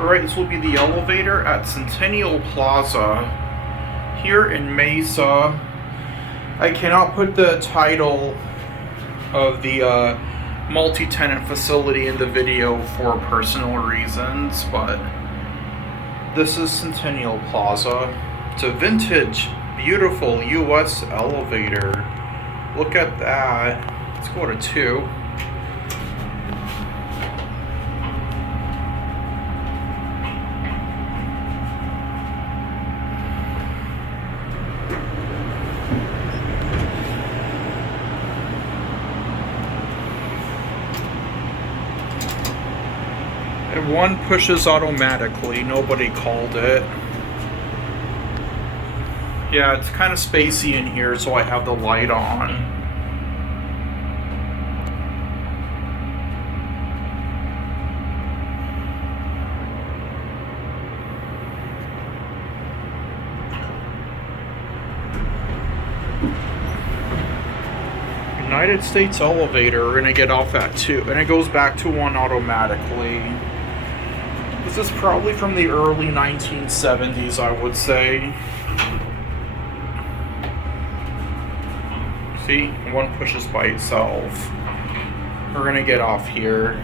Alright, this will be the elevator at Centennial Plaza here in Mesa. I cannot put the title of the multi-tenant facility in the video for personal reasons, but this is Centennial Plaza. It's a vintage, beautiful US elevator. Look at that. Let's go to 2. And 1 pushes automatically. Nobody called it. Yeah, it's kind of spacey in here, so I have the light on. United States elevator, we're gonna get off at 2, and it goes back to 1 automatically. This is probably from the early 1970s, I would say. See, 1 pushes by itself. We're gonna get off here.